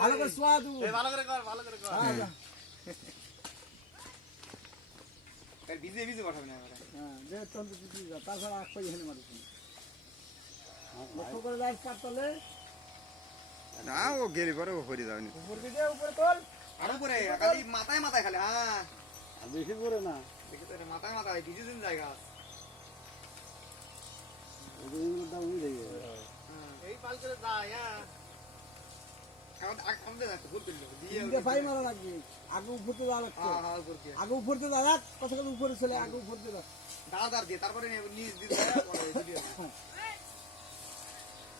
ভালো করে সোয়াদু ভালো করে কর ভালো করে কর ভিজে ভিজে পাঠাবে না হ্যাঁ যে তন্ত্র দিদি তাছাড়া আখ পাই এখানে মারুন লক্ষ্য করে যাস কাটলে না ও গেলি পরে ও করে যাওনি উপর দিকে উপরে তোল আর উপরে খালি মাথায় মাথায় খালি হ্যাঁ বেশি করে না দেখি তো মাথায় মাথায় ভিজে দিন জায়গা এই পাল করে যায় হ্যাঁ আগে উপরতে যাওয়া লাগতো আগে উপরতে যাওয়া কথা কথা উপরে চলে আগে উপরতে যাওয়া দাঁড় দিয়ে তারপরে নিচ দিতে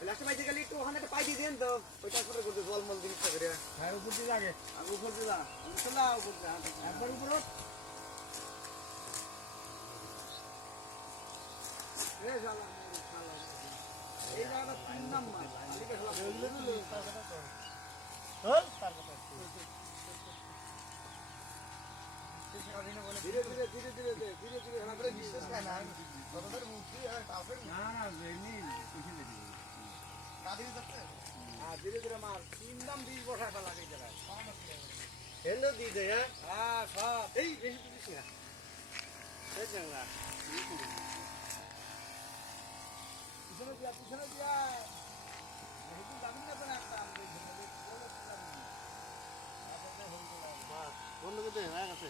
লাস্টে পাইতে গেলে একটু ওখানে একটা পাইতে দেন তো ওইটা করে করতে জল মল জিনিসটা করে হ্যাঁ উপরতে লাগে আগে উপরতে যা চলা উপরতে একবার উপর এই জায়গাটা 3 নাম্বার মালিকের খেলা ধীরে ধীরে ধীরে ধীরে ধীরে ধীরে খেলা করে বিশ্বাস খায় না কতদের মুক্তি আর কাফে না না জেনি কিছু নেই কাদির যাচ্ছে হ্যাঁ ধীরে ধীরে মার 3 দাম 20 বড় একটা লাগে জায়গা হেলো দি দে হ্যাঁ সব এই বেশি দিছিস না এই জায়গা পিছনে দিয়া একটু যাবেন না কোন একটা বন্ধ করে দে হয়ে গেছে